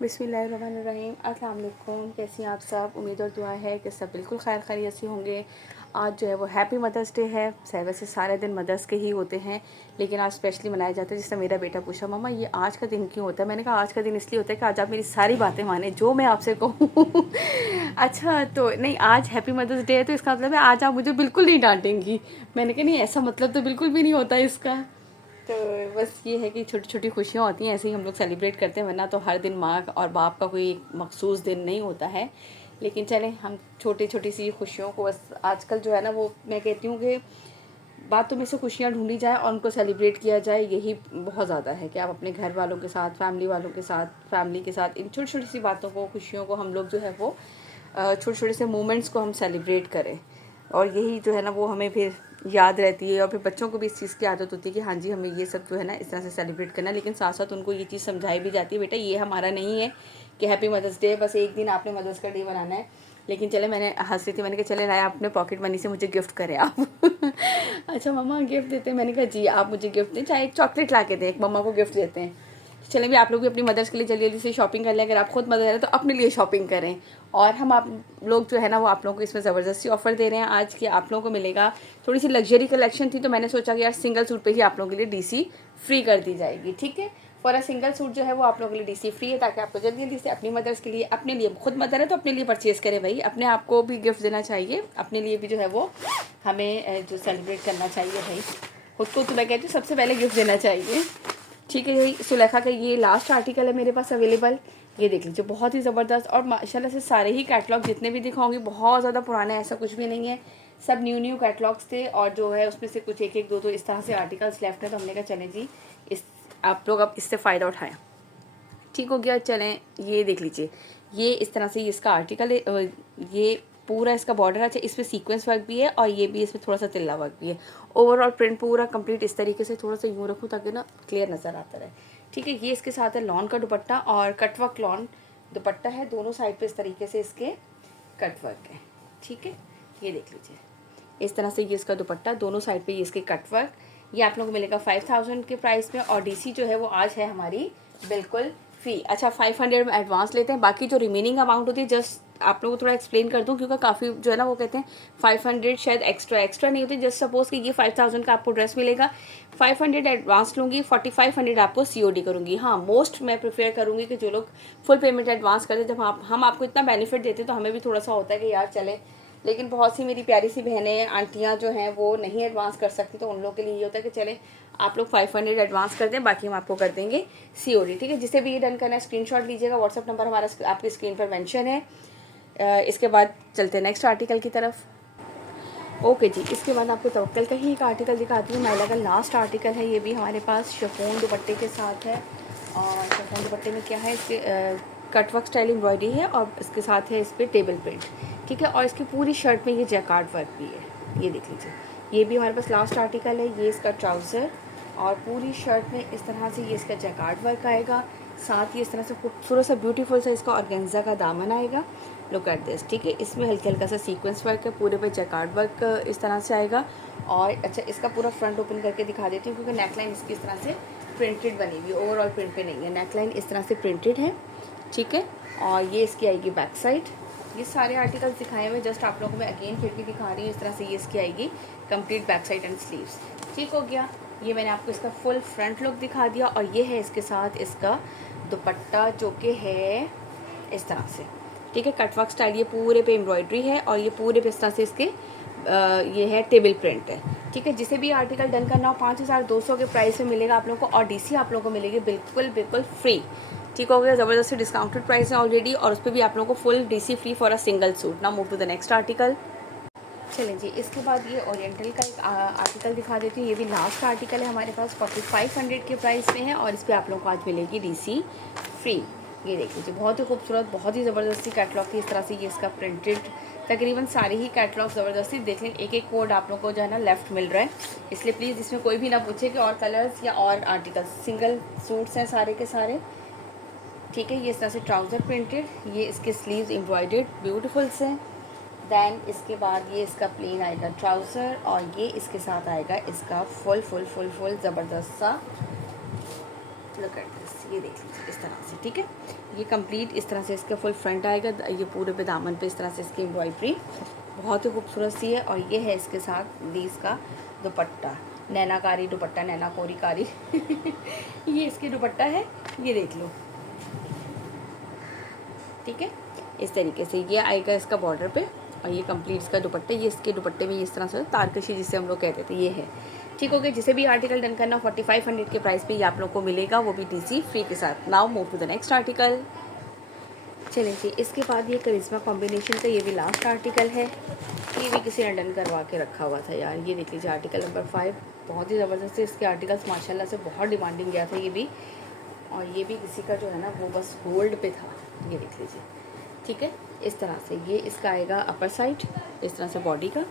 बिस्मिल्लाहिर्रहमानिर्रहीम। अस्सलाम वालेकुम। कैसी हैं आप सब? उम्मीद और दुआ है कि सब बिल्कुल खैर खैरियत से होंगे। आज जो है वो हैप्पी मदर्स डे है। वैसे सारे दिन मदर्स के ही होते हैं, लेकिन आज स्पेशली मनाया जाता है। जिससे मेरा बेटा पूछा, मम्मा ये आज का दिन क्यों होता है? मैंने कहा आज का दिन इसलिए होता है कि आज आप मेरी सारी बातें माने जो मैं आपसे कहूँ। अच्छा तो नहीं, आज हैप्पी मदर्स डे है तो इसका मतलब है आज आप मुझे बिल्कुल नहीं डांटेंगी। मैंने कहा नहीं, ऐसा मतलब तो बिल्कुल भी नहीं होता इसका। तो बस ये है कि छोटी छोटी खुशियाँ होती हैं, ऐसे ही हम लोग सेलिब्रेट करते हैं, वरना तो हर दिन माँ और बाप का कोई मखसूस दिन नहीं होता है। लेकिन चलें, हम छोटी छोटी सी खुशियों को बस आजकल जो है ना, वो मैं कहती हूँ कि बातों में से खुशियाँ ढूंढी जाए और उनको सेलिब्रेट किया जाए, यही बहुत ज़्यादा है कि आप अपने घर वालों के साथ, फैमिली वालों के साथ, फैमिली के साथ इन छोटी छोटी सी बातों को, खुशियों को हम लोग जो है वो छोटे छोटे से मोमेंट्स को हम सेलिब्रेट करें। और यही जो है ना वो हमें फिर याद रहती है, और फिर बच्चों को भी इस चीज़ की आदत होती है कि हाँ जी हमें ये सब जो है ना इस तरह से सेलिब्रेट करना। लेकिन साथ साथ उनको ये चीज़ समझाई भी जाती है, बेटा ये हमारा नहीं है कि हैप्पी मदर्स डे बस एक दिन आपने मदर्स का डे बनाना है। लेकिन चले, मैंने हंस रही थी, मैंने कहा चले ना अपने पॉकेट मनी से मुझे गिफ्ट करें आप। अच्छा मम्मा गिफ्ट देते हैं? मैंने कहा जी आप मुझे गिफ्ट दें, चाहे एक चॉकलेट ला के दें, एक मम्मा को गिफ्ट देते हैं। चलें भी, आप लोग भी अपनी मदर्स के लिए जल्दी जल्दी से शॉपिंग कर लें। अगर आप खुद मदर हैं तो अपने लिए शॉपिंग करें। और हम आप लोग जो है ना वो आप लोगों को इसमें ज़बरदस्ती ऑफर दे रहे हैं आज कि आप लोगों को मिलेगा। थोड़ी सी लग्जरी कलेक्शन थी तो मैंने सोचा कि यार सिंगल सूट पे ही आप लोगों के लिए डीसी फ्री कर दी जाएगी। ठीक है, फॉर अ सिंगल सूट जो है वो आप लोगों के लिए डीसी फ्री है, ताकि आपको जल्दी जल्दी से अपनी मदर्स के लिए, अपने लिए, खुद मदर है तो अपने लिए परचेज़ करें भाई, अपने आप को भी गिफ्ट देना चाहिए, अपने लिए भी जो है वो हमें जो सेलिब्रेट करना चाहिए भाई। खुद को तो मैं कहती हूँ सबसे पहले गिफ्ट देना चाहिए। ठीक है, यही सुलेखा का ये लास्ट आर्टिकल है मेरे पास अवेलेबल। ये देख लीजिए, बहुत ही ज़बरदस्त, और माशाल्लाह से सारे ही कैटलॉग जितने भी दिखाऊंगी बहुत ज़्यादा पुराने, ऐसा कुछ भी नहीं है, सब न्यू कैटलॉग्स थे। और जो है उसमें से कुछ एक एक दो दो इस तरह से आर्टिकल्स लेफ्ट है, तो हमने कहा चलें जी इस आप लोग अब इससे फ़ायदा उठाएं। ठीक हो गया, चलें ये देख लीजिए, ये इस तरह से इसका आर्टिकल है। ये पूरा इसका बॉर्डर अच्छा, इसमें सीक्वेंस वर्क भी है और ये भी इसमें थोड़ा सा तिल्ला वर्क भी है। ओवरऑल प्रिंट पूरा कंप्लीट इस तरीके से, थोड़ा सा यूँ रखूँ ताकि ना क्लियर नज़र आता रहे। ठीक है, ये इसके साथ है लॉन का दुपट्टा और कटवर्क लॉन दुपट्टा है, दोनों साइड पे इस तरीके से इसके कटवर्क है। ठीक है, ये देख लीजिए, इस तरह से ये इसका दुपट्टा, दोनों साइड पे ये इसके कटवर्क। ये आप लोगों को मिलेगा 5000 के प्राइस में, और डीसी जो है वो आज है हमारी बिल्कुल फ्री। अच्छा 500 में एडवांस लेते हैं, बाकी जो रिमेनिंग अमाउंट होती है, जस्ट आप लोगों को थोड़ा एक्सप्लेन कर दूं क्योंकि काफ़ी जो है ना वो कहते हैं 500 शायद एक्स्ट्रा नहीं होती। जस्ट सपोज कि ये 5000 का आपको ड्रेस मिलेगा, 500 एडवांस लूँगी, 4500 आपको सीओडी करूँगी। हाँ, मोस्ट मैं प्रेफर करूँगी कि जो लोग फुल पेमेंट एडवांस करते, जब हम आपको इतना बेनिफिट देते तो हमें भी थोड़ा सा होता है कि यार चले। लेकिन बहुत सी मेरी प्यारी सी बहनें, आंटियाँ जो हैं वो नहीं एडवांस कर सकती, तो उन लोगों के लिए ये होता है कि चले आप लोग 500 एडवांस कर दें, बाकी हम आपको कर देंगे सीओडी। ठीक है, जिसे भी ये डन करना है स्क्रीनशॉट लीजिएगा, व्हाट्सअप नंबर हमारा आपकी स्क्रीन पर मेंशन है। इसके बाद चलते हैं नेक्स्ट आर्टिकल की तरफ। ओके जी, इसके बाद आपको तवक्कल का ही एक आर्टिकल दिखाती हूँ। नायला का लास्ट आर्टिकल है, ये भी हमारे पास शिफॉन दुपट्टे के साथ है। और शिफॉन दुपट्टे में क्या है, इसके कटवर्क स्टाइल एम्ब्रॉयडरी है और इसके साथ है इस पर टेबल प्रिंट। ठीक है, और इसकी पूरी शर्ट में ये जैकार्ड वर्क भी है, ये देख लीजिए, ये भी हमारे पास लास्ट आर्टिकल है। ये इसका ट्राउज़र और पूरी शर्ट में इस तरह से ये इसका जैकार्ड वर्क आएगा, साथ ही इस तरह से खूबसूरत सा ब्यूटीफुल सा इसका ऑर्गेन्जा का दामन आएगा। Look at this. ठीक है, इसमें हल्का हल्का सा सीक्वेंस वर्क है, पूरे पे जैकार्ड वर्क इस तरह से आएगा। और अच्छा, इसका पूरा फ्रंट ओपन करके दिखा देती हूँ क्योंकि नेकलाइन इसकी इस तरह से प्रिंटेड बनी हुई, ओवरऑल प्रिंट पे नहीं है, नेकलाइन इस तरह से प्रिंटेड है। ठीक है, और ये इसकी आएगी बैक साइड। ये सारे आर्टिकल्स दिखाए हुए, जस्ट आप लोगों को मैं अगेन फिर भी दिखा रही हूँ। इस तरह से ये इसकी आएगी complete back side and sleeves. ठीक हो गया, ये मैंने आपको इसका फुल फ्रंट लुक दिखा दिया। और ये है इसके साथ इसका दुपट्टा जो कि है इस तरह से। ठीक है, कटवर्क स्टाइल, ये पूरे पे एम्ब्रॉयडरी है और ये पूरे पे इस तरह से इसके ये है टेबल प्रिंट है। ठीक है, जिसे भी आर्टिकल डन करना हो 5200 के प्राइस में मिलेगा आप लोगों को, और डीसी आप लोगों को मिलेगी बिल्कुल बिल्कुल फ्री। ठीक हो गया, ज़बरदस्ती डिस्काउंटेड प्राइस है ऑलरेडी, और उस पर भी आप लोगों को full DC free for a single suit. ना move to the next article. चलें जी, इसके बाद ये ओरिएंटल का एक आर्टिकल दिखा देती हूँ। ये भी लास्ट आर्टिकल है हमारे पास, 4500 के प्राइस में है, और इस पर आप लोगों को आज मिलेगी डीसी फ्री। ये देख लीजिए, बहुत ही खूबसूरत, बहुत ही ज़बरदस्ती कैटलॉग थी। इस तरह से ये इसका प्रिंटेड, तकरीबन सारे ही कैटलॉग ज़बरदस्ती। देख लें, एक एक कोड आप लोगों को जो है ना लेफ़्ट मिल रहा है, इसलिए प्लीज़ इसमें कोई भी ना पूछे कि और कलर्स या और आर्टिकल्स, सिंगल सूट्स हैं सारे के सारे। ठीक है, ये इस तरह से ट्राउज़र प्रिंटेड, ये इसके स्लीव्स एम्ब्रॉयडर्ड ब्यूटीफुल से। दैन इसके बाद ये इसका प्लेन आएगा ट्राउज़र, और ये इसके साथ आएगा इसका फुल ज़बरदस्त सा लुक एट दिस। ये देख लीजिए इस तरह से, ठीक है। ये कंप्लीट इस तरह से इसका फुल फ्रंट आएगा, ये पूरे पे दामन पे इस तरह से इसकी एम्ब्रॉयड्री बहुत ही खूबसूरत सी है। और ये है इसके साथ लीस का दुपट्टा, नैनाकारी दुपट्टा, नैनाकोरीकारी ये इसकी दुपट्टा है, ये देख लो, ठीक है। इस तरीके से ये आएगा इसका बॉर्डर पे, और ये कंप्लीट इसका दुपट्टा, ये इसके दुपट्टे में इस तरह से तारकशी जिसे हम लोग कहते थे, ये है, ठीक हो गया। जिसे भी आर्टिकल डन करना 4500 के प्राइस पे ये आप लोग को मिलेगा, वो भी DC फ्री के साथ। Now move to the next article. चलिए जी, इसके बाद ये करिश्मा कॉम्बिनेशन का ये भी लास्ट आर्टिकल है। ये भी किसी ने डन करवा के रखा हुआ था यार, ये देख लीजिए आर्टिकल नंबर 5, बहुत ही ज़बरदस्त है। इसके आर्टिकल्स माशाल्लाह से बहुत डिमांडिंग गया था ये भी, और ये भी किसी का जो है ना वो बस होल्ड पे था, ये देख लीजिए, ठीक है। इस तरह से ये इसका आएगा अपर साइड, इस तरह से बॉडी का,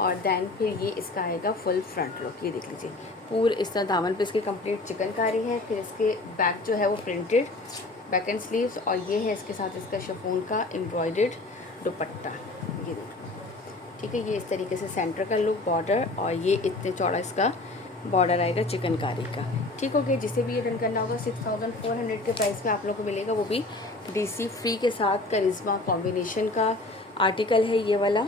और दैन फिर ये इसका आएगा फुल फ्रंट लुक, ये देख लीजिए पूरे इस तरह दामन पे इसकी कंप्लीट चिकनकारी है। फिर इसके बैक जो है वो प्रिंटेड बैक एंड स्लीव्स, और ये है इसके साथ इसका शिफॉन का एम्ब्रॉयडर्ड दुपट्टा, ये देखो, ठीक है। ये इस तरीके से सेंटर का लुक, बॉर्डर, और ये इतने चौड़ा इसका बॉर्डर आएगा चिकनकारी का, ठीक हो गया। जिसे भी ये डन करना होगा 6400 के प्राइस में आप लोगों को मिलेगा, वो भी DC फ्री के साथ। करिश्मा कॉम्बिनेशन का आर्टिकल है ये वाला।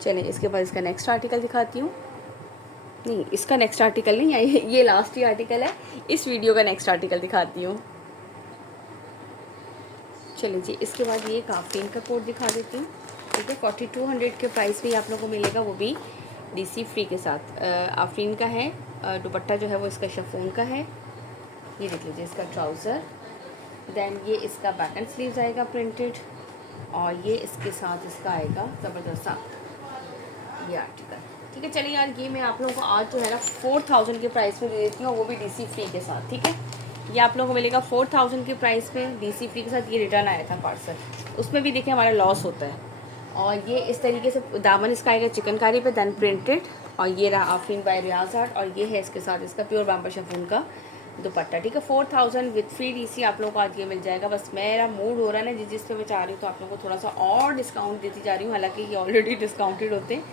चलें इसके बाद इसका नेक्स्ट आर्टिकल दिखाती हूँ। नहीं, इसका नेक्स्ट आर्टिकल नहीं है, ये लास्ट ही आर्टिकल है। इस वीडियो का नेक्स्ट आर्टिकल दिखाती हूँ। चलिए जी, इसके बाद ये आफरीन का कोट दिखा देती हूँ, ठीक है। 4200 के प्राइस में आप लोगों को मिलेगा, वो भी DC फ्री के साथ। आफरीन का है, दुपट्टा जो है वो इसका शिफॉन का है, ये देख लीजिए इसका ट्राउज़र, देन ये इसका बैक एंड स्लीव्स आएगा प्रिंटेड, और ये इसके साथ इसका आएगा ज़बरदस्त सा ये आर्टिकल, ठीक है। चलिए यार, ये मैं आप लोगों को आज जो है ना 4000 के प्राइस में दे देती हूँ, वो भी DC फ्री के साथ, ठीक है। ये आप लोगों को मिलेगा 4000 के प्राइस पे DC फ्री के साथ। ये रिटर्न आया था पार्सल, उसमें भी देखिए हमारा लॉस होता है। और ये इस तरीके से दामन इसका आएगा चिकनकारी पे, दैन प्रिंटेड, और ये रहा आफरीन बाय रियाज आर्ट, और ये है इसके साथ इसका प्योर बाम्बर शिफॉन का दुपट्टा, ठीक है। 4000 विद फ्री DC आप लोगों को आज ये मिल जाएगा। बस मेरा मूड हो रहा है ना जिस पे मैं चाह रही हूँ, तो आप लोगों को थोड़ा सा और डिस्काउंट देती जा रही हूँ, हालांकि ये ऑलरेडी डिस्काउंटेड होते हैं,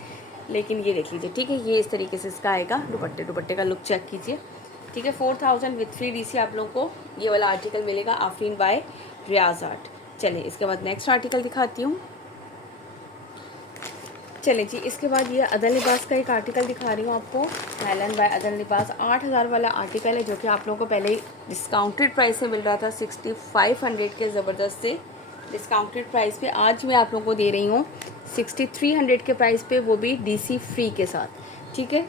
लेकिन ये देख लीजिए, ठीक है। ये इस तरीके से इसका आएगा दुपट्टे का लुक चेक कीजिए, ठीक है। 4000 विद फ्री DC आप लोगों को ये वाला आर्टिकल मिलेगा, आफरीन बाय रियाज आर्ट। चलिए इसके बाद नेक्स्ट आर्टिकल दिखाती हूँ। चलिए जी, इसके बाद ये अदल लिबास का एक आर्टिकल दिखा रही हूँ आपको, हेलन बाय अदल लिबास। 8000 वाला आर्टिकल है, जो कि आप लोगों को पहले ही डिस्काउंटेड प्राइस में मिल रहा था 6500 के ज़बरदस्त से डिस्काउंटेड प्राइस पे। आज मैं आप लोगों को दे रही हूँ 6300 के प्राइस पे, वो भी DC फ्री के साथ, ठीक है।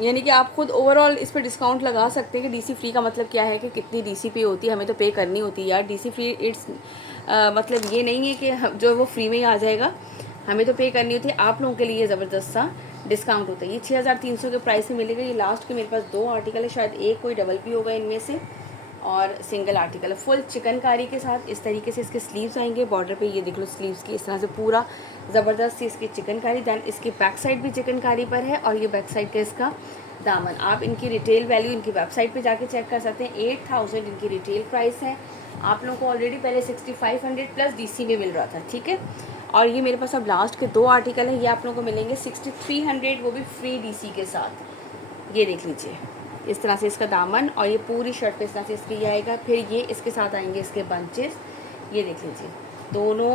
यानी कि आप खुद ओवरऑल इस पर डिस्काउंट लगा सकते हैं कि DC फ्री का मतलब क्या है कि कितनी DC पे होती है, हमें तो पे करनी होती है यार। DC फ्री इट्स मतलब ये नहीं है कि जो वो फ्री में ही आ जाएगा, हमें तो पे करनी होती है। आप लोगों के लिए ज़बरदस्त सा डिस्काउंट होता है। ये 6300 के प्राइस में मिलेगा। ये लास्ट के मेरे पास 2 आर्टिकल है, शायद एक कोई डबल भी होगा इनमें से, और सिंगल आर्टिकल है। फुल चिकनकारी के साथ इस तरीके से इसके स्लीव्स आएंगे, बॉर्डर पे ये देख लो स्लीव्स की इस तरह से पूरा ज़बरदस्त सी इसकी चिकनकारी। दैन इसकी बैक साइड भी चिकनकारी पर है, और ये बैक साइड का इसका दामन। आप इनकी रिटेल वैल्यू इनकी वेबसाइट पे जाके चेक कर सकते हैं। 8000 इनकी रिटेल प्राइस है। आप लोगों को ऑलरेडी पहले 6500 प्लस DC में मिल रहा था, ठीक है। और ये मेरे पास अब लास्ट के 2 आर्टिकल हैं, ये आप लोगों को मिलेंगे 6300, वो भी फ्री DC के साथ। ये देख लीजिए इस तरह से इसका दामन, और ये पूरी शर्ट पे इस तरह से इसकी आएगा। फिर ये इसके साथ आएंगे इसके बंचेस, ये देख लीजिए दोनों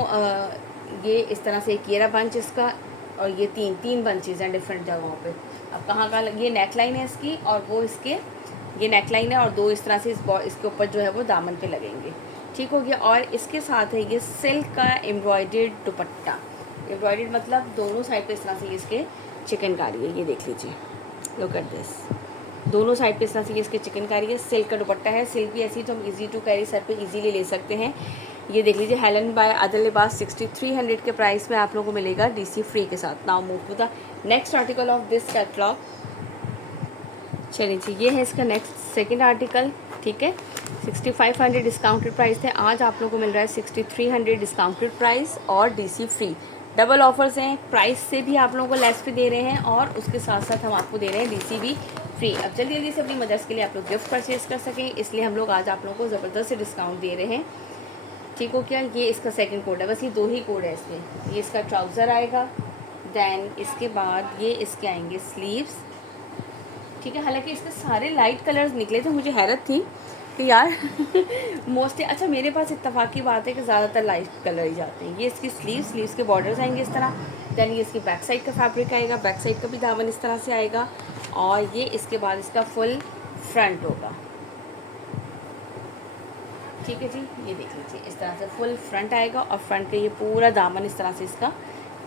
ये इस तरह से एक ये रहा बंच इसका, और ये तीन बंचेस हैं डिफरेंट जगहों पे। अब कहाँ ये नेकलाइन है इसकी, और वो इसके ये नेकलाइन है, और 2 इस तरह से इसके ऊपर जो है वो दामन पे लगेंगे, ठीक हो गया। और इसके साथ है ये सिल्क का एम्ब्रॉयडर्ड दुपट्टा। एम्ब्रॉयडर्ड मतलब दोनों साइड पे इस तरह से इसके चिकनकारी है, ये देख लीजिए, लुक एट दिस। दोनों साइड पे इस तरह से इसके चिकनकारी है। सिल्क का दुपट्टा है, सिल्क भी ऐसी तो हम इजी टू कैरी सर पे इजीली ले सकते हैं। ये देख लीजिए हेलन बाय अदल लिबास 6300 के प्राइस में आप लोगों को मिलेगा DC फ्री के साथ। Now move to the next article of this catalogue. चलिए जी, ये है इसका नेक्स्ट सेकंड आर्टिकल, ठीक है। 6500 डिस्काउंटेड प्राइस थे, आज आप लोगों को मिल रहा है 6300 डिस्काउंटेड प्राइस और DC फ्री। डबल ऑफर्स हैं, प्राइस से भी आप लोगों को लेस पे दे रहे हैं, और उसके साथ साथ हम आपको दे रहे हैं DC भी फ्री। अब जल्दी जल्दी से अपनी मदर्स के लिए आप लोग गिफ्ट परचेज कर सकें, इसलिए हम लोग आज आप लोगों को ज़बरदस्त से डिस्काउंट दे रहे हैं, ठीक हो क्या। ये इसका सेकंड कोड है, बस ये 2 ही कोड है इसमें। ये इसका ट्राउज़र आएगा, दैन इसके बाद ये इसके आएंगे स्लीव्स, ठीक है। हालांकि इसके सारे लाइट कलर्स निकले थे, मुझे हैरत थी कि यार मोस्टली अच्छा मेरे पास इत्तेफाक की बात है कि ज़्यादातर लाइट कलर ही जाते हैं। ये इसकी स्लीव्स के बॉर्डर्स आएंगे इस तरह। देन ये इसकी बैक साइड का फैब्रिक आएगा, बैक साइड का भी दामन इस तरह से आएगा। और ये इसके बाद इसका फुल फ्रंट होगा। ठीक है जी, ये देख लीजिए इस तरह से फुल फ्रंट आएगा और फ्रंट के ये पूरा दामन इस तरह से इसका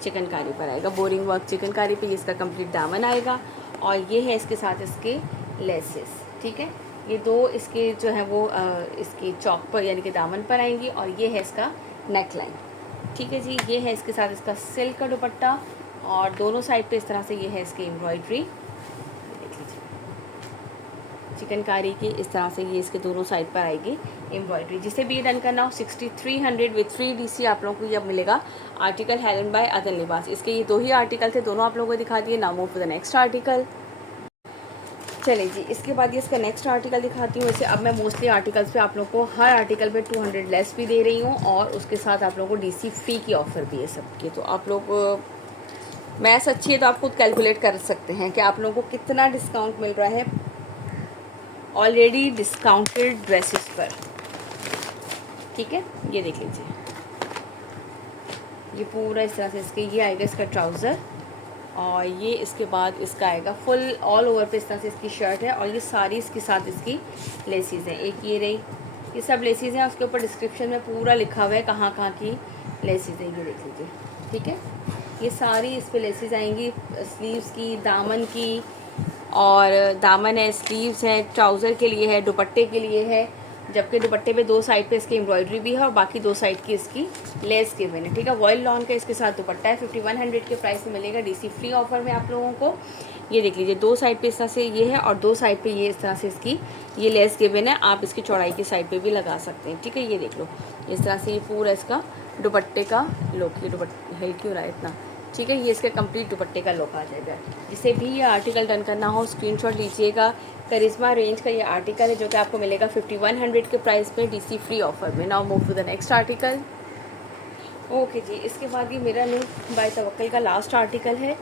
चिकनकारी पर आएगा। बोरिंग वर्क चिकनकारी पे ये इसका कंप्लीट दामन आएगा। और ये है इसके साथ इसके लेसेस। ठीक है, ये दो इसके जो है वो इसके चौक पर यानी कि दामन पर आएंगी। और ये है इसका नेक लाइन। ठीक है जी, ये है इसके साथ इसका सिल्क का दुपट्टा और दोनों साइड पे इस तरह से ये है इसकी एम्ब्रॉयड्री। देख लीजिए चिकनकारी की इस तरह से ये इसके दोनों साइड पर आएगी एम्ब्रॉयड्री। जिसे भी ये डन करना हो 6300 विथ फ्री डीसी आप लोगों को ये मिलेगा। आर्टिकल हेलन बाय अदर लिबास। इसके ये दो ही आर्टिकल थे, दोनों आप लोगों को दिखा दिए। Now move to the next article. चलिए जी, इसके बाद ये इसका नेक्स्ट आर्टिकल दिखाती हूँ। वैसे अब मैं मोस्टली आर्टिकल्स पे आप लोगों को हर आर्टिकल पे 200 लेस भी दे रही हूँ और उसके साथ आप लोगों को डीसी फ्री की ऑफ़र भी है सबकी। तो आप लोग मैथ्स अच्छी है तो आप खुद कैलकुलेट कर सकते हैं कि आप लोगों को कितना डिस्काउंट मिल रहा है ऑलरेडी डिस्काउंटेड ड्रेसेस पर। ठीक है, ये देख लीजिए ये पूरा इस तरह से इसके ये आएगा इसका ट्राउज़र। और ये इसके बाद इसका आएगा फुल ऑल ओवर पे इस तरह से इसकी शर्ट है। और ये सारी इसके साथ इसकी लेसीज़ हैं। एक ये रही, ये सब लेसीज़ हैं। उसके ऊपर डिस्क्रिप्शन में पूरा लिखा हुआ है कहाँ कहाँ की लेसीज़ हैं, ये देख लीजिए। ठीक है, ये सारी इस पर लेसीज़ आएंगी, स्लीव्स की, दामन की। और दामन है, स्लीव्स है, ट्राउज़र के लिए है, दुपट्टे के लिए है। जबकि दुपट्टे पे दो साइड पे इसकी एम्ब्रॉयडरी भी है और बाकी दो साइड की इसकी लेस के बने। ठीक है, वॉयल लॉन का इसके साथ दुपट्टा है। 5100 के प्राइस में मिलेगा डीसी फ्री ऑफर में आप लोगों को। ये देख लीजिए दो साइड पे इस तरह से ये है और दो साइड पे ये इस तरह से इसकी ये लेस गिवन है। आप इसकी चौड़ाई की साइड पे भी लगा सकते हैं। ठीक है, ये देख लो इस तरह से ये पूरा इसका दुपट्टे का लुक। ये दुपट्टा हिल क्यों रहा है इतना। ठीक है, ये इसका कंप्लीट दुपट्टे का लुक आ जाएगा। जिसे भी ये आर्टिकल डन करना हो स्क्रीनशॉट लीजिएगा। करिश्मा रेंज का ये आर्टिकल है जो कि आपको मिलेगा 5100 के प्राइस में डीसी फ्री ऑफर में। Now move to the next article. Okay जी, इसके बाद ये मेरा नूर बाय तवक्कल का लास्ट आर्टिकल है।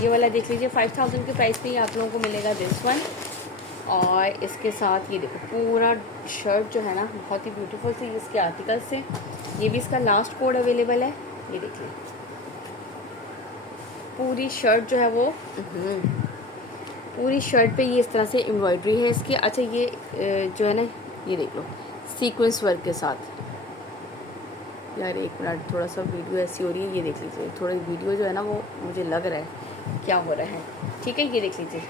ये वाला देख लीजिए 5000 के प्राइस पे ही आप लोगों को मिलेगा दिस वन। और इसके साथ ये देखो पूरा शर्ट जो है ना बहुत ही ब्यूटीफुल सी इसके आर्टिकल से। ये भी इसका लास्ट कोड अवेलेबल है, ये देखिए पूरी शर्ट जो है वो पूरी शर्ट पे ये इस तरह से एम्ब्रॉयडरी है इसकी। अच्छा ये जो है ना ये देख लो सीक्वेंस वर्क के साथ। यार एक मिनट, थोड़ा सा वीडियो ऐसी हो रही है, ये देख लीजिए थोड़ी वीडियो जो है ना वो मुझे लग रहा है क्या हो रहा है। ठीक है, ये देख लीजिए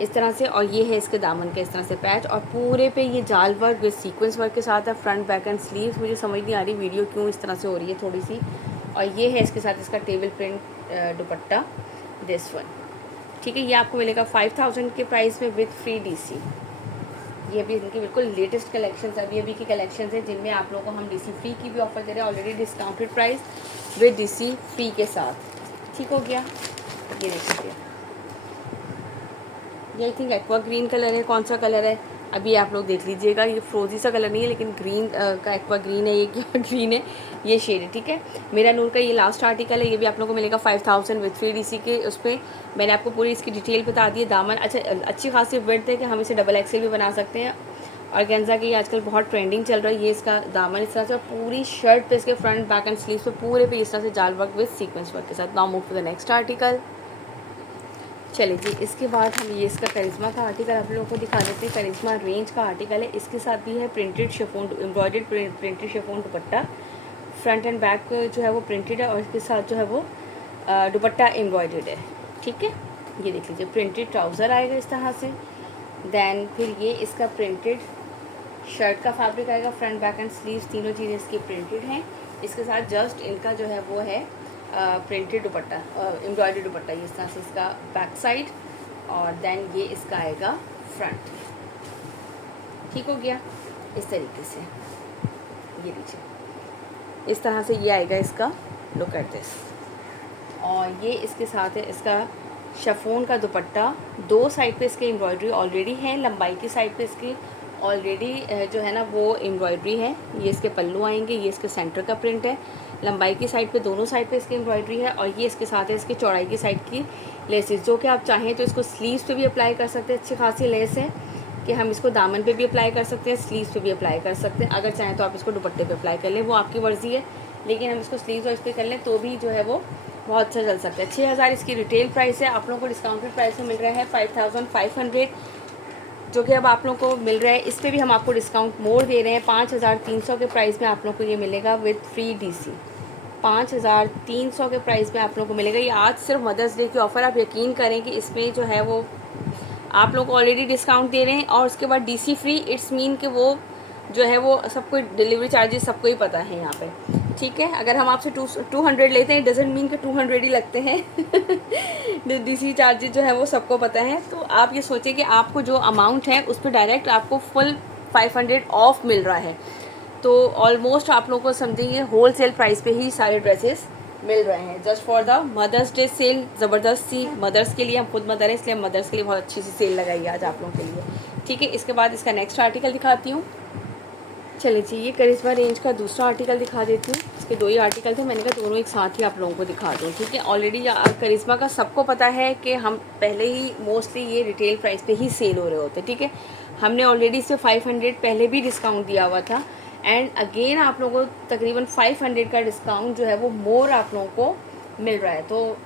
इस तरह से। और ये है इसके दामन का इस तरह से पैच और पूरे पे ये जाल वर्क विद सीक्वेंस वर्क के साथ है। Front back and sleeves. मुझे समझ नहीं आ रही वीडियो क्यों इस तरह से हो रही है थोड़ी सी। और ये है इसके साथ इसका table print dupatta this one. ठीक है, ये आपको मिलेगा 5000 के प्राइस में विद फ्री डीसी। ये भी इनकी बिल्कुल लेटेस्ट कलेक्शंस है, अभी की कलेक्शंस है जिनमें आप लोगों को हम डीसी फ्री की भी ऑफर दे रहे हैं already discounted price with DC free के साथ। ठीक हो गया, ये देख लीजिए ये I think aqua green colour है। कौन सा कलर है अभी आप लोग देख लीजिएगा। ये फ्रोजी सा कलर नहीं है लेकिन ग्रीन का एक्वा ग्रीन है। ये क्या ग्रीन है, ये शेड है। ठीक है, मेरा नूर का ये लास्ट आर्टिकल है। ये भी आप लोगों को मिलेगा 5000 विद फ्री डीसी के। उस पर मैंने आपको पूरी इसकी डिटेल बता दी है। दामन अच्छा अच्छी खासी विड्थ है कि हम इसे डबल एक्सेल भी बना सकते हैं। और गेंजा की आजकल बहुत ट्रेंडिंग चल रहा है। ये इसका दामन इस तरह से पूरी शर्ट पे इसके फ्रंट बैक एंड स्लीव्स पे पूरे पे इस तरह से जाल वर्क विद सीक्वेंस वर्क के साथ। Now move to the next article. चलिए जी, इसके बाद हम ये इसका करिश्मा का आर्टिकल आप लोगों को दिखा देते हैं। करिश्मा रेंज का आर्टिकल है, इसके साथ भी है printed chiffon embroidered printed chiffon दुपट्टा। फ्रंट एंड बैक जो है वो प्रिंटेड है और इसके साथ जो है वो दुपट्टा एम्ब्रॉयडर्ड है। ठीक है, ये देख लीजिए प्रिंटेड ट्राउज़र आएगा इस तरह से। देन फिर ये इसका प्रिंटेड शर्ट का फैब्रिक आएगा। फ्रंट बैक एंड स्लीव्स तीनों चीज़ें इसकी प्रिंटेड हैं। इसके साथ जस्ट इनका जो है वो है प्रिंटेड दुपट्टा एम्ब्रॉयडरी दुपट्टा। ये इस तरह से इसका बैक साइड और देन ये इसका आएगा फ्रंट। ठीक हो गया, इस तरीके से ये लीजिए इस तरह से ये आएगा इसका लुक एट दिस। और ये इसके साथ है इसका शिफॉन का दुपट्टा। दो साइड पे इसके एम्ब्रॉयडरी ऑलरेडी है। लंबाई की साइड पे इसकी ऑलरेडी जो है ना वो एम्ब्रॉयडरी है। ये इसके पल्लू आएंगे, ये इसके सेंटर का प्रिंट है। लंबाई की साइड पे दोनों साइड पे इसकी एम्ब्रॉयडरी है। और ये इसके साथ है इसकी चौड़ाई की साइड की लेसेस, जो कि आप चाहें तो इसको स्लीव्स पे भी अप्लाई कर सकते हैं। अच्छी खासी लेस है। कि हम इसको दामन पे भी अप्लाई कर सकते हैं, स्लीव्स पे भी अप्लाई कर सकते हैं। अगर चाहें तो आप इसको दुपट्टे पे अप्लाई कर लें, वो आपकी मर्ज़ी है, लेकिन हम इसको स्लीव्स और इस पर कर लें तो भी जो है वो बहुत अच्छा चल सकता है। 6000 इसकी रिटेल प्राइस है, आप लोगों को डिस्काउंटेड प्राइस में मिल रहा है 5500, जो कि अब आप लोगों को मिल रहा है। इस पर भी हम आपको डिस्काउंट मोर दे रहे हैं। 5300 के प्राइस में आप लोगों को ये मिलेगा विद फ्री डीसी। 5300 के प्राइस में आप लोगों को मिलेगा। ये आज सिर्फ मदर्स डे की ऑफ़र, आप यकीन करें कि इसमें जो है वो आप लोग को ऑलरेडी डिस्काउंट दे रहे हैं और उसके बाद डीसी फ्री। इट्स मीन कि वो जो है वो सबको डिलीवरी चार्जेस सबको ही पता है यहाँ पे, ठीक है। अगर हम आपसे 200 लेते हैं, डजेंट मीन कि 200 ही लगते हैं। डीसी चार्जेस जो है वो सबको पता है। तो आप ये सोचें कि आपको जो अमाउंट है उस पर डायरेक्ट आपको फुल 500 ऑफ मिल रहा है। तो ऑलमोस्ट आप लोगों को समझेंगे होल सेल प्राइस पे ही सारे ड्रेसेस मिल रहे हैं, just for the Mother's Day sale. ज़बरदस्त सी मदर्स के लिए, हम खुद मदर हैं इसलिए मदर्स के लिए बहुत अच्छी सी सेल लगाई है आज आप लोगों के लिए, ठीक है। इसके बाद इसका नेक्स्ट आर्टिकल दिखाती हूँ। चलिए जी, ये करिश्मा रेंज का दूसरा आर्टिकल दिखा देती हूँ। इसके 2 ही आर्टिकल थे, मैंने कहा दोनों एक साथ ही आप लोगों को दिखा दूँ, ठीक है। ऑलरेडी करिश्मा का सबको पता है कि हम पहले ही मोस्टली ये रिटेल प्राइस पे ही सेल हो रहे होते, ठीक है। हमने ऑलरेडी इसे 500 पहले भी डिस्काउंट दिया हुआ था, एंड अगेन आप लोगों को तकरीबन 500 का डिस्काउंट जो है वो मोर आप लोगों को मिल रहा है। तो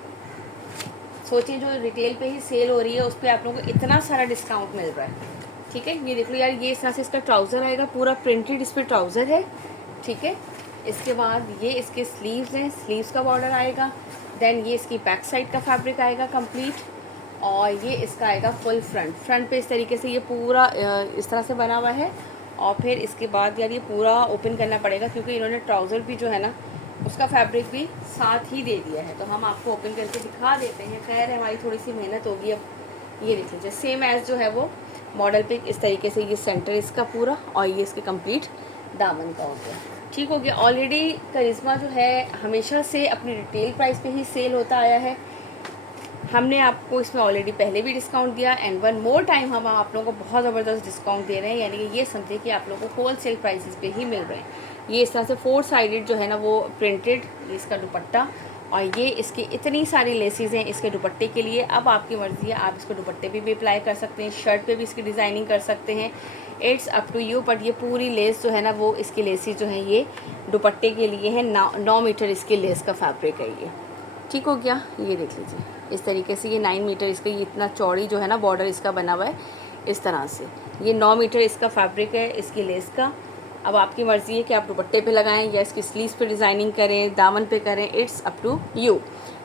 सोचिए जो रिटेल पे ही सेल हो रही है उस पर आप लोगों को इतना सारा डिस्काउंट मिल रहा है, ठीक है। ये देख लो यार, ये इस तरह से इसका ट्राउज़र आएगा, पूरा प्रिंटेड इस पर ट्राउज़र है, ठीक है। इसके बाद ये इसके स्लीव्स हैं, स्लीव्स का बॉर्डर आएगा। देन ये इसकी बैक साइड का फैब्रिक आएगा कंप्लीट, और ये इसका आएगा फुल फ्रंट पे इस तरीके से ये पूरा इस तरह से बना हुआ है। और फिर इसके बाद यार ये पूरा ओपन करना पड़ेगा क्योंकि इन्होंने ट्राउज़र भी जो है ना उसका फैब्रिक भी साथ ही दे दिया है। तो हम आपको ओपन करके दिखा देते हैं। खैर हमारी थोड़ी सी मेहनत होगी। अब ये देख लीजिए, सेम एज जो है वो मॉडल पे इस तरीके से ये सेंटर इसका पूरा, और ये इसके कंप्लीट दामन का हो गया, ठीक हो गया। ऑलरेडी करिश्मा जो है हमेशा से अपनी रिटेल प्राइस पे ही सेल होता आया है। हमने आपको इसमें ऑलरेडी पहले भी डिस्काउंट दिया, एंड वन मोर टाइम हम आप लोगों को बहुत ज़बरदस्त डिस्काउंट दे रहे हैं। यानी कि ये समझे कि आप लोगों को होल सेल प्राइसेस पे ही मिल रहे हैं। ये इस तरह से 4 साइडेड जो है ना वो प्रिंटेड, ये इसका दुपट्टा, और ये इसकी इतनी सारी लेसेस हैं इसके दुपट्टे के लिए। अब आपकी मर्ज़ी है, आप इसको दुपट्टे पे भी अप्लाई कर सकते हैं, शर्ट पे भी इसकी डिज़ाइनिंग कर सकते हैं, it's up to you. But ये पूरी लेस जो है ना वो इसकी लेसेस जो हैं ये दुपट्टे के लिए है। 9 मीटर इसकी लेस का फैब्रिक है ये, ठीक हो गया। ये देख लीजिए इस तरीके से ये 9 मीटर इसका, ये इतना चौड़ी जो है ना बॉर्डर इसका बना हुआ है इस तरह से। ये 9 मीटर इसका फैब्रिक है इसकी लेस का। अब आपकी मर्ज़ी है कि आप दुपट्टे पे लगाएं या इसकी स्लीव्स पे डिज़ाइनिंग करें, दामन पे करें, it's up to you.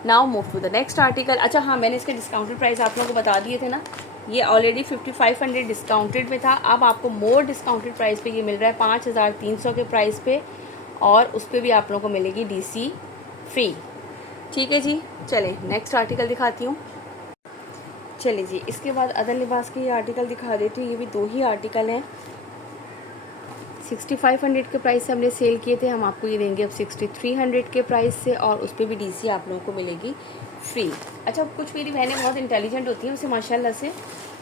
Now move to the next article. अच्छा हाँ, मैंने इसके डिस्काउंटेड प्राइस आप लोगों को बता दिए थे ना। ये ऑलरेडी 5500 डिस्काउंटेड में था, अब आपको मोर डिस्काउंटेड प्राइस पे ये मिल रहा है 5300 के प्राइस पे, और उस पर भी आप लोगों को मिलेगी डीसी फ्री, ठीक है जी। चलें नेक्स्ट आर्टिकल दिखाती हूँ। चलिए जी, इसके बाद अदर लिबास के ये आर्टिकल दिखा देती हूँ। ये भी 2 ही आर्टिकल हैं। 6500 के प्राइस से हमने सेल किए थे, हम आपको ये देंगे अब 6300 के प्राइस से, और उस पर भी डीसी आप लोगों को मिलेगी फ्री। अच्छा, कुछ मेरी बहनें बहुत इंटेलिजेंट होती हैं, उसे माशाल्लाह से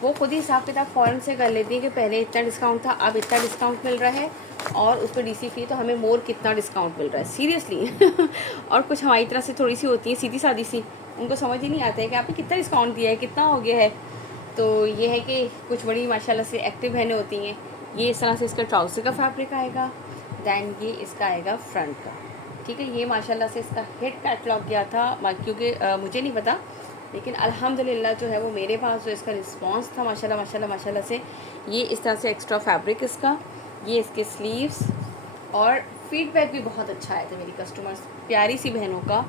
वो खुद ही हिसाब किताब फ़ौरन से कर लेती हैं कि पहले इतना डिस्काउंट था, अब इतना डिस्काउंट मिल रहा है, और उस पर डीसी फ्री, तो हमें मोर कितना डिस्काउंट मिल रहा है सीरियसली। और कुछ हमारी तरह से थोड़ी सी होती है सीधी सादी सी, उनको समझ ही नहीं आता है कि आपने कितना डिस्काउंट दिया है, कितना हो गया है। तो ये है कि कुछ बड़ी माशाल्लाह से एक्टिव बहनें होती हैं। ये इस तरह से इसका ट्राउज़र का फैब्रिक आएगा, दैन ये इसका आएगा फ्रंट का, ठीक है। ये माशाल्लाह से इसका हिट कैटलॉग गया था, क्योंकि मुझे नहीं पता, लेकिन अल्हम्दुलिल्लाह जो है वो मेरे पास जो इसका रिस्पांस था माशाल्लाह माशाल्लाह माशाल्लाह से। ये इस तरह से एक्स्ट्रा फैब्रिक इसका, ये इसके स्लीव्स, और फीडबैक भी बहुत अच्छा आया था मेरी कस्टमर्स प्यारी सी बहनों का।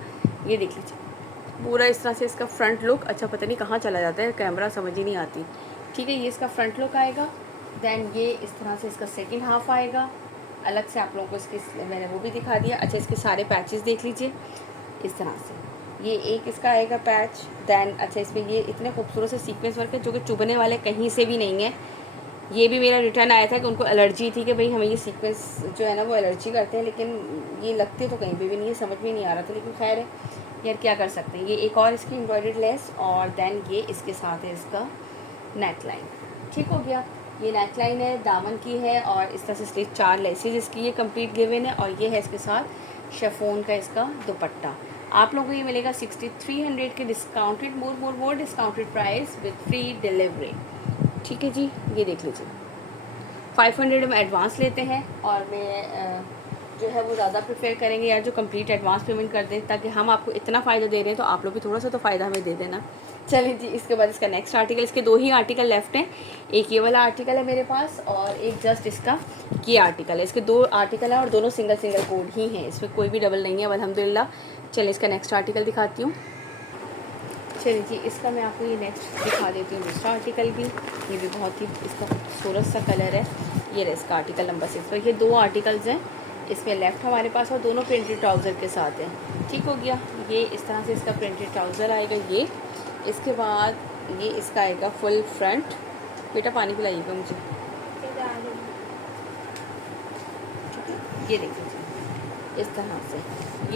ये देख लीजिए पूरा इस तरह से इसका फ्रंट लुक। अच्छा, पता नहीं कहाँ चला जाता है कैमरा, समझ ही नहीं आती, ठीक है। ये इसका फ्रंट लुक आएगा, दैन ये इस तरह से इसका सेकंड हाफ आएगा। अलग से आप लोगों को इसके मैंने वो भी दिखा दिया। अच्छा, इसके सारे पैचेस देख लीजिए इस तरह से, ये एक इसका आएगा पैच। दैन अच्छा, इसमें ये इतने खूबसूरत से सीक्वेंस वर्क है जो कि चुभने वाले कहीं से भी नहीं है। ये भी मेरा रिटर्न आया था कि उनको एलर्जी थी कि भाई हमें ये सीक्वेंस जो है ना वो एलर्जी करते हैं, लेकिन ये लगते तो कहीं पे भी नहीं है, समझ में नहीं आ रहा था, लेकिन खैर है यार क्या कर सकते हैं। ये एक और इसकी एम्ब्रॉयडर्ड लेस, और दैन ये इसके साथ है इसका नेक लाइन, ठीक हो गया। ये नेक लाइन है, दामन की है, और इस तरह से इसलिए 4 लेसेज इसकी ये कंप्लीट गिवन है, और ये है इसके साथ शेफोन का इसका दुपट्टा। आप लोगों को ये मिलेगा 6300 के discounted more discounted price with free delivery, ठीक है जी, ये देख लीजिए 500 हम एडवांस लेते हैं और मैं जो है वो ज़्यादा प्रेफर करेंगे यार जो कंप्लीट एडवांस पेमेंट कर दें, ताकि हम आपको इतना फ़ायदा दे रहे हैं तो आप लोग भी थोड़ा सा तो फ़ायदा हमें दे देना। चलिए जी, इसके बाद इसका नेक्स्ट आर्टिकल, इसके 2 ही आर्टिकल लेफ्ट हैं। एक ये वाला आर्टिकल है मेरे पास और एक जस्ट इसका ये आर्टिकल है। इसके 2 आर्टिकल हैं और दोनों सिंगल सिंगल कोड ही हैं, इसमें कोई भी डबल नहीं है अल्हम्दुलिल्लाह। चलिए इसका नेक्स्ट आर्टिकल दिखाती हूँ। चलिए जी, इसका मैं आपको ये नेक्स्ट दिखा देती हूँ दूसरा आर्टिकल भी। ये भी बहुत ही इसका खूबसूरत सा कलर है। ये रहा इसका आर्टिकल नंबर 6 पर। ये 2 आर्टिकल्स हैं इसमें लेफ़्ट हमारे पास और दोनों प्रिंटेड ट्राउज़र के साथ हैं। ठीक हो गया, ये इस तरह से इसका प्रिंटेड ट्राउज़र आएगा। ये इसके बाद ये इसका आएगा फुल फ्रंट। बेटा पानी पिलाइएगा मुझे। ठीक है, ये देख लीजिए इस तरह से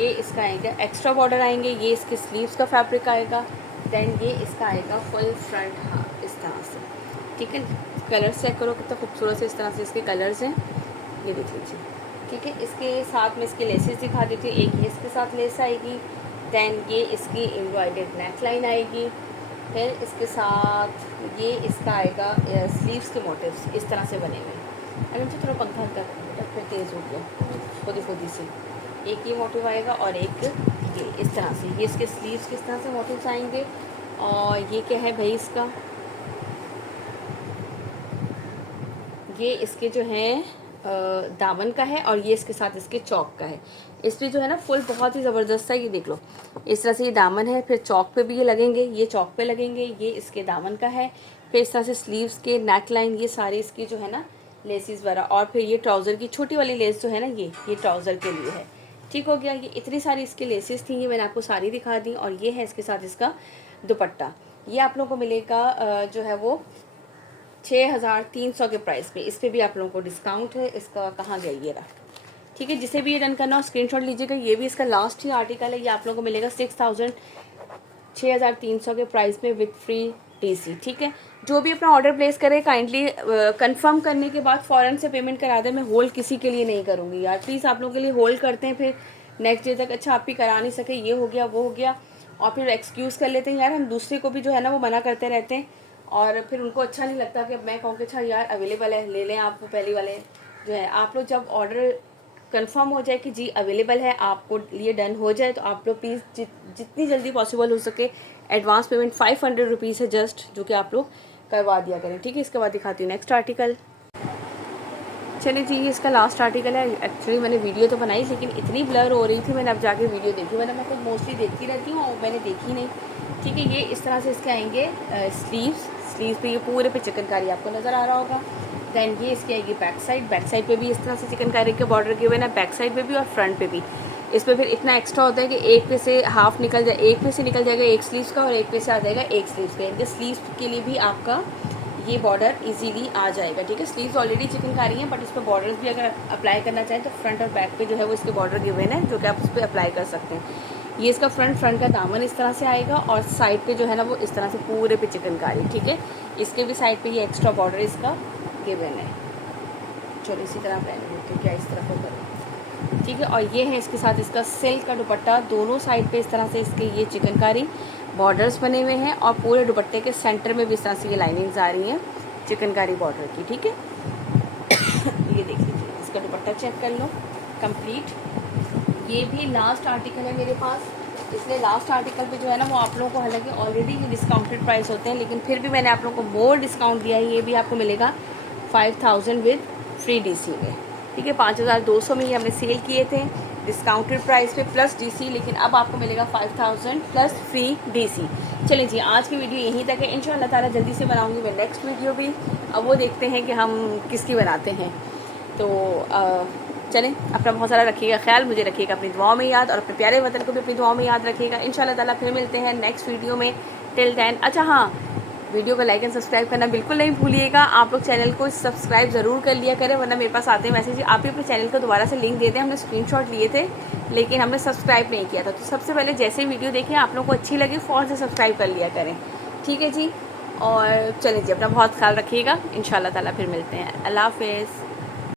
ये इसका आएगा। एक्स्ट्रा बॉर्डर आएंगे, ये इसके स्लीव्स का फैब्रिक आएगा। देन ये इसका आएगा फुल फ्रंट, हाँ इस तरह से। ठीक है, कलर्स चेक करो कितना खूबसूरत से इस तरह से इसके कलर्स हैं, ये देख लीजिए। ठीक है, इसके साथ में इसके लेसेस दिखा देती हूँ। एक ये इसके साथ लेस आएगी, देन ये इसकी एम्ब्रॉयडर्ड नेक लाइन आएगी, फिर इसके साथ ये इसका आएगा स्लीव्स के मोटिव्स इस तरह से बने हुए। अगर मुझे थोड़ा पंखा हल्का फिर तेज़ हो गया खुद ही से। एक ये मोटिव आएगा और एक ये इस तरह से, ये इसके स्लीव्स किस तरह से मोटिव्स आएंगे। और ये क्या है भाई, इसका ये इसके जो हैं दामन का है और ये इसके साथ इसके चौक का है। इस पर जो है ना फुल बहुत ही ज़बरदस्त है, ये देख लो इस तरह से ये दामन है, फिर चौक पे भी ये लगेंगे, ये चौक पे लगेंगे, ये इसके दामन का है। फिर इस तरह से स्लीव्स के नेक लाइन ये सारी इसकी जो है ना लेसिस वगैरह, और फिर ये ट्राउज़र की छोटी वाली लेस जो है ना ये ट्राउज़र के लिए है। ठीक हो गया, ये इतनी सारी इसकी लेसिस थी, ये मैंने आपको सारी दिखा दी। और ये है इसके साथ इसका दुपट्टा। ये आप लोगों को मिलेगा जो है वो 6300 के प्राइस पे। इस पर भी आप लोगों को डिस्काउंट है। इसका कहाँ गया, ये रहा। ठीक है, जिसे भी ये डन करना हो स्क्रीनशॉट लीजिएगा। ये भी इसका लास्ट ही आर्टिकल है, ये आप लोगों को मिलेगा 6300 के प्राइस में विथ फ्री डीसी। ठीक है, जो भी अपना ऑर्डर प्लेस करे काइंडली कंफर्म करने के बाद फ़ौरन से पेमेंट करा दें। मैं होल्ड किसी के लिए नहीं करूँगी यार, प्लीज़ आप लोगों के लिए होल्ड करते हैं फिर नेक्स्ट डे तक अच्छा आप भी करा नहीं सके, ये हो गया वो हो गया, और फिर एक्सक्यूज़ कर लेते हैं यार। हम दूसरे को भी जो है ना वो मना करते रहते हैं और फिर उनको अच्छा नहीं लगता कि मैं कहूँ कि अच्छा यार अवेलेबल है ले लें आप। वो पहले वाले जो है, आप लोग जब ऑर्डर कंफर्म हो जाए कि जी अवेलेबल है, आपको लिए डन हो जाए, तो आप लोग प्लीज़ जितनी जल्दी पॉसिबल हो सके एडवांस पेमेंट 500 रुपीज़ है जस्ट, जो कि आप लोग करवा दिया करें। ठीक है, इसके बाद दिखाती हूँ नेक्स्ट आर्टिकल। चलिए जी, ये इसका लास्ट आर्टिकल है। एक्चुअली मैंने वीडियो तो बनाई लेकिन इतनी ब्लर हो रही थी, मैंने अब जाके वीडियो देखी, वरना मैं तो मोस्टली देखती रहती हूँ और मैंने देखी नहीं। ठीक है, ये इस तरह से इसके आएंगे स्लीव्स पे ये पूरे पे चिकनकारी आपको नज़र आ रहा होगा। दैन ये इसकी आएगी बैक साइड पे भी इस तरह से चिकनकारी के बॉर्डर के हुए ना, बैक साइड पे भी और फ्रंट पे भी। इस पर फिर इतना एक्स्ट्रा होता है कि एक पे से हाफ निकल जाए, एक पे से निकल जाएगा एक स्लीव्स का और एक पे से आ जाएगा एक स्लीव्स का। इनके स्लीव्स के लिए भी आपका ये बॉर्डर इजीली आ जाएगा। ठीक है, स्लीव्स ऑलरेडी चिकनकारी हैं बट इस पर बॉर्डर्स भी अगर अप्लाई करना चाहें तो फ्रंट और बैक पे जो है वो इसके बॉर्डर गिवन है, जो कि आप उस पर अप्लाई कर सकते हैं। ये इसका फ्रंट का दामन इस तरह से आएगा और साइड पे जो है ना वो इस तरह से पूरे पे चिकनकारी। ठीक है, इसके भी साइड पे ये एक्स्ट्रा बॉर्डर इसका गिवन है। चलो इसी तरह पहन लेते क्या इस तरह को करें। ठीक है, और ये है इसके साथ इसका सिल्क का दुपट्टा, दोनों साइड पे इस तरह से इसके ये चिकनकारी बॉर्डर्स बने हुए हैं और पूरे दुपट्टे के सेंटर में भी इस तरह से ये लाइनिंग्स आ रही हैं चिकनकारी बॉर्डर की। ठीक है, ये देख लीजिए, इसका दुपट्टा चेक कर लो कंप्लीट। ये भी लास्ट आर्टिकल है मेरे पास, इसलिए लास्ट आर्टिकल पे जो है ना वो आप लोगों को, हालांकि ऑलरेडी ये डिस्काउंटेड प्राइस होते हैं लेकिन फिर भी मैंने आप लोगों को मोर डिस्काउंट दिया है। ये भी आपको मिलेगा 5000 विद फ्री डीसी में। ठीक है, 5200 में ये हमने सेल किए थे डिस्काउंटेड प्राइस पे प्लस डीसी, लेकिन अब आपको मिलेगा 5000 प्लस फ्री डीसी। चलिए जी, आज की वीडियो यहीं तक है। इंशाल्लाह ताला जल्दी से बनाऊंगी मैं नेक्स्ट वीडियो भी, अब वो देखते हैं कि हम किसकी बनाते हैं। तो चलें, अपना बहुत सारा रखिएगा ख्याल, मुझे रखिएगा अपनी दुआओं में याद और अपने प्यारे वतन को भी अपनी दुआओं में याद रखिएगा। इंशाल्लाह ताला फिर मिलते हैं नेक्स्ट वीडियो में। टिल देन, अच्छा हाँ, वीडियो को लाइक एंड सब्सक्राइब करना बिल्कुल नहीं भूलिएगा। आप लोग चैनल को सब्सक्राइब ज़रूर कर लिया करें, वरना मेरे पास आते हैं मैसेज आप भी अपने चैनल को दोबारा से लिंक दे दें। हमने स्क्रीनशॉट लिए थे लेकिन हमने सब्सक्राइब नहीं किया था, तो सबसे पहले जैसे वीडियो देखें आप लोग को अच्छी लगी फ़ौरन से सब्सक्राइब कर लिया करें। ठीक है जी, और चलिए जी, अपना बहुत ख्याल रखिएगा। इंशाल्लाह ताला फिर मिलते हैं। अल्लाह हाफ़िज़।